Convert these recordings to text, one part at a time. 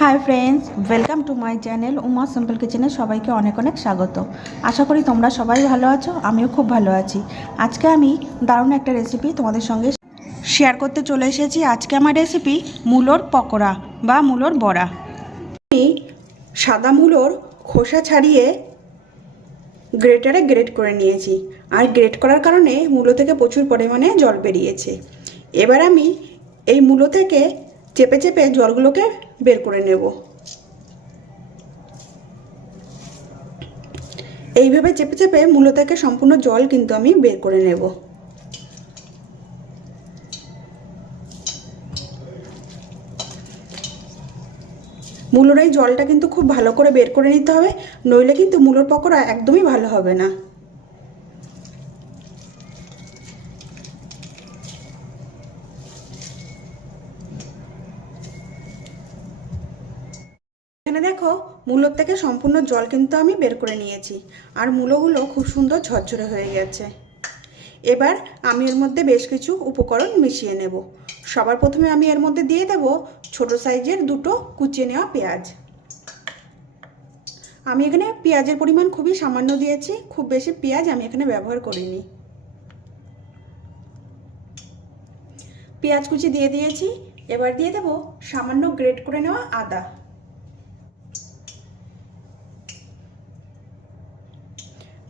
Hi friends welcome to my channel Uma simple কিচেনে সবাইকে অনেক অনেক স্বাগত। আশা করি তোমরা সবাই ভালো আছো, আমিও খুব ভালো আছি। আজকে আমি দারুণ একটা রেসিপি তোমাদের সঙ্গে শেয়ার করতে চলে এসেছি। আজকে আমার রেসিপি মূলোর পকোড়া বা মূলোর বড়া। আমি সাদা মূলোর খোসা ছাড়িয়ে গ্রেটারে গ্রেট করে নিয়েছি। আর গ্রেট করার কারণে মূলো থেকে প্রচুর পরিমাণে জল বেরিয়েছে। এবার আমি এই মূলো থেকে চেপে চেপে জলগুলোকে বের করে নেব। এইভাবে চেপে চেপে মূলো থেকে সম্পূর্ণ জল কিন্তু আমি বের করে নেব। মূলোর এই জলটা কিন্তু খুব ভালো করে বের করে নিতে হবে, নইলে কিন্তু মূলোর পকোড়া একদমই ভালো হবে না। এখানে দেখো মূলোর থেকে সম্পূর্ণ জল কিন্তু আমি বের করে নিয়েছি। আর মূলোগুলো খুব সুন্দর ঝরঝরে হয়ে গেছে। এবার আমি এর মধ্যে বেশ কিছু উপকরণ মিশিয়ে নেব। সবার প্রথমে আমি এর মধ্যে দিয়ে দেব ছোট সাইজের দুটো কুচিয়ে নেওয়া পেঁয়াজ। আমি এখানে পেঁয়াজের পরিমাণ খুবই সামান্য দিয়েছি, খুব বেশি পেঁয়াজ আমি এখানে ব্যবহার করিনি। পেঁয়াজ কুচি দিয়ে দিয়েছি। এবার দিয়ে দেব সামান্য গ্রেট করে নেওয়া আদা।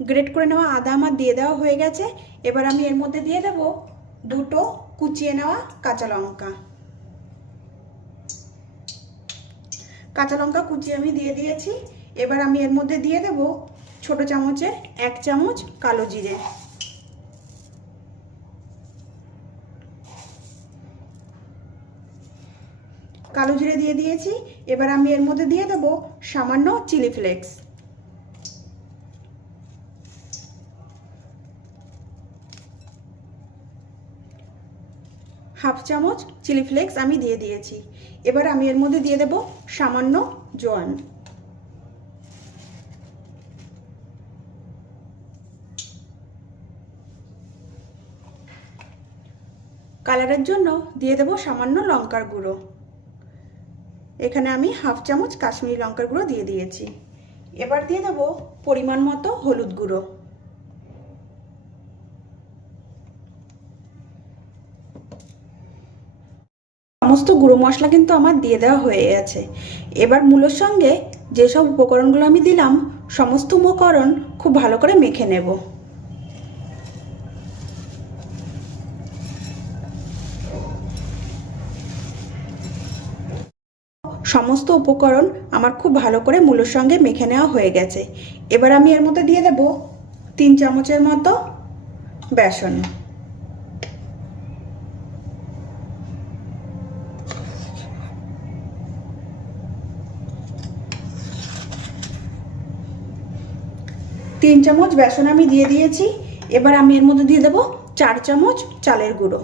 গ্রেট করে নেওয়া আদা আমার দিয়ে দেওয়া হয়ে গেছে। এবার আমি এর মধ্যে দিয়ে দেব দুটো কুচিয়ে নেওয়া কাঁচা লঙ্কা। কাঁচা লঙ্কা কুচিয়ে আমি দিয়ে দিয়েছি। এবার আমি এর মধ্যে দিয়ে দেব ছোট চামচের এক চামচ কালো জিরে। কালো জিরে দিয়ে দিয়েছি। এবার আমি এর মধ্যে দিয়ে দেব সামান্য চিলি ফ্লেক্স। হাফ চামচ চিলি ফ্লেক্স আমি দিয়ে দিয়েছি। এবার আমি এর মধ্যে দিয়ে দেব সামান্য জোয়ান। কালারের জন্য দিয়ে দেব সামান্য লঙ্কার গুঁড়ো। এখানে আমি হাফ চামচ কাশ্মীরি লঙ্কার গুঁড়ো দিয়ে দিয়েছি। এবার দিয়ে দেব পরিমাণ মতো হলুদ গুঁড়ো। সমস্ত গুঁড়ো মশলা কিন্তু আমার দিয়ে দেওয়া হয়ে গেছে। এবার মূলোর সঙ্গে যেসব উপকরণগুলো আমি দিলাম, সমস্ত উপকরণ খুব ভালো করে মেখে নেব। সমস্ত উপকরণ আমার খুব ভালো করে মূলোর সঙ্গে মেখে নেওয়া হয়ে গেছে। এবার আমি এর মধ্যে দিয়ে দেব তিন চামচের মতো বেসন। তিন চামচ বেসন আমি দিয়ে দিয়েছি। এবার আমি এর মধ্যে দিয়ে দেবো চার চামচ চালের গুঁড়ো।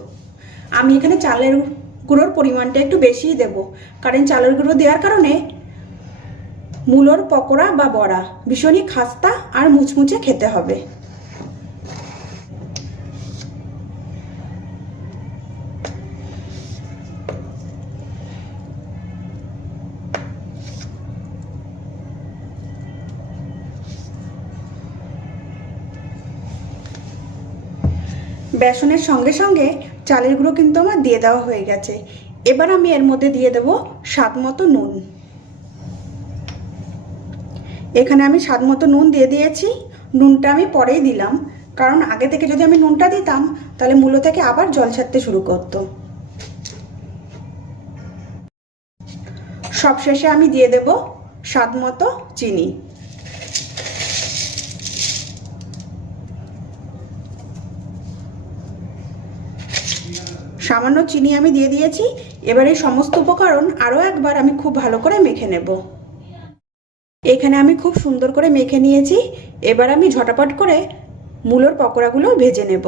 আমি এখানে চালের গুঁড়োর পরিমাণটা একটু বেশিই দেব। কারণ চালের গুঁড়ো দেওয়ার কারণে মূলোর পকোড়া বা বড়া ভীষণই খাস্তা আর মুচমুচে খেতে হবে। বেসনের সঙ্গে সঙ্গে চালের গুঁড়ো কিন্তু আমার দিয়ে দেওয়া হয়ে গেছে। এবার আমি এর মধ্যে দিয়ে দেব স্বাদ মতো নুন। এখানে আমি স্বাদ মতো নুন দিয়ে দিয়েছি। নুনটা আমি পরেই দিলাম। কারণ আগে থেকে যদি আমি নুনটা দিতাম, তাহলে মূলো থেকে আবার জল ছাড়তে শুরু করতো। সবশেষে আমি দিয়ে দেব স্বাদ মতো চিনি। সামান্য চিনি আমি দিয়ে দিয়েছি। এবার সমস্ত উপকরণ আরও একবার আমি খুব ভালো করে মেখে নেব। এখানে আমি খুব সুন্দর করে মেখে নিয়েছি। এবার আমি ঝটাপট করে মূলোর পকোড়াগুলো ভেজে নেব।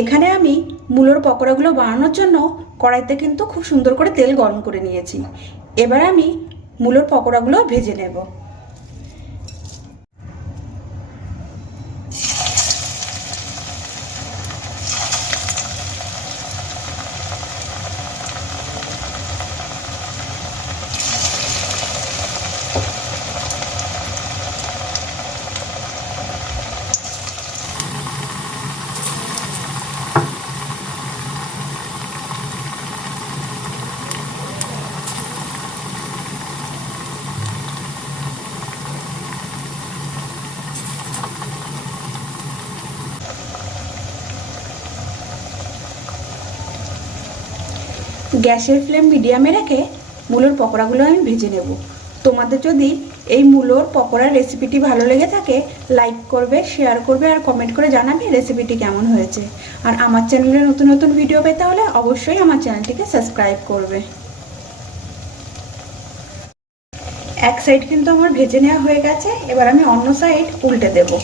এখানে আমি মূলোর পকোড়াগুলো বানানোর জন্য কড়াইতে কিন্তু খুব সুন্দর করে তেল গরম করে নিয়েছি। এবার আমি মূলোর পকোড়াগুলো ভেজে নেব। গ্যাসের ফ্লেম মিডিয়ামে রেখে মূলোর পকোড়াগুলো আমি ভেজে নেব। তোমাদের যদি এই মূলোর পকোড়ার রেসিপিটি ভালো লেগে থাকে লাইক করবে শেয়ার করবে আর কমেন্ট করে জানাবে রেসিপিটি কেমন হয়েছে। আর আমার চ্যানেলে নতুন নতুন ভিডিও পেতে হলে অবশ্যই আমার চ্যানেলটিকে সাবস্ক্রাইব করবে। এক সাইড কিন্তু আমার ভেজে নেওয়া হয়ে গেছে, এবার আমি অন্য সাইড উল্টে দেবো।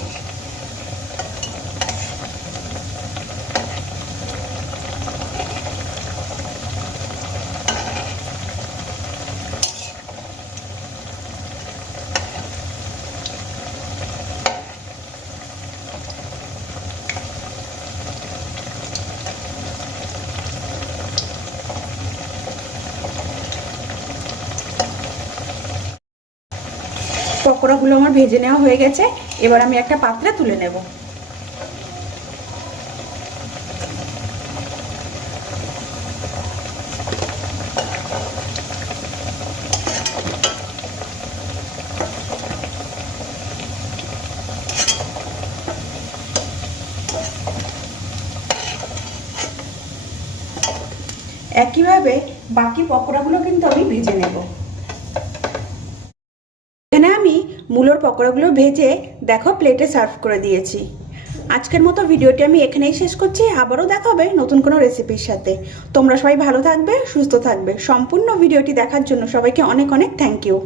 পকোড়াগুলো আমার ভেজে নেওয়া হয়ে গেছে। এবার আমি একটা পাত্রে তুলে নেব। একইভাবে বাকি পকোড়াগুলো কিন্তু আমি ভেজে নেব এখানে আমি মূলোর পকোড়াগুলো ভেজে দেখো প্লেটে সার্ভ করে দিয়েছি। আজকের মতো ভিডিওটি আমি এখানেই শেষ করছি। আবারও দেখা হবে নতুন কোনো রেসিপির সাথে। তোমরা সবাই ভালো থাকবে, সুস্থ থাকবে। সম্পূর্ণ ভিডিওটি দেখার জন্য সবাইকে অনেক অনেক থ্যাংক ইউ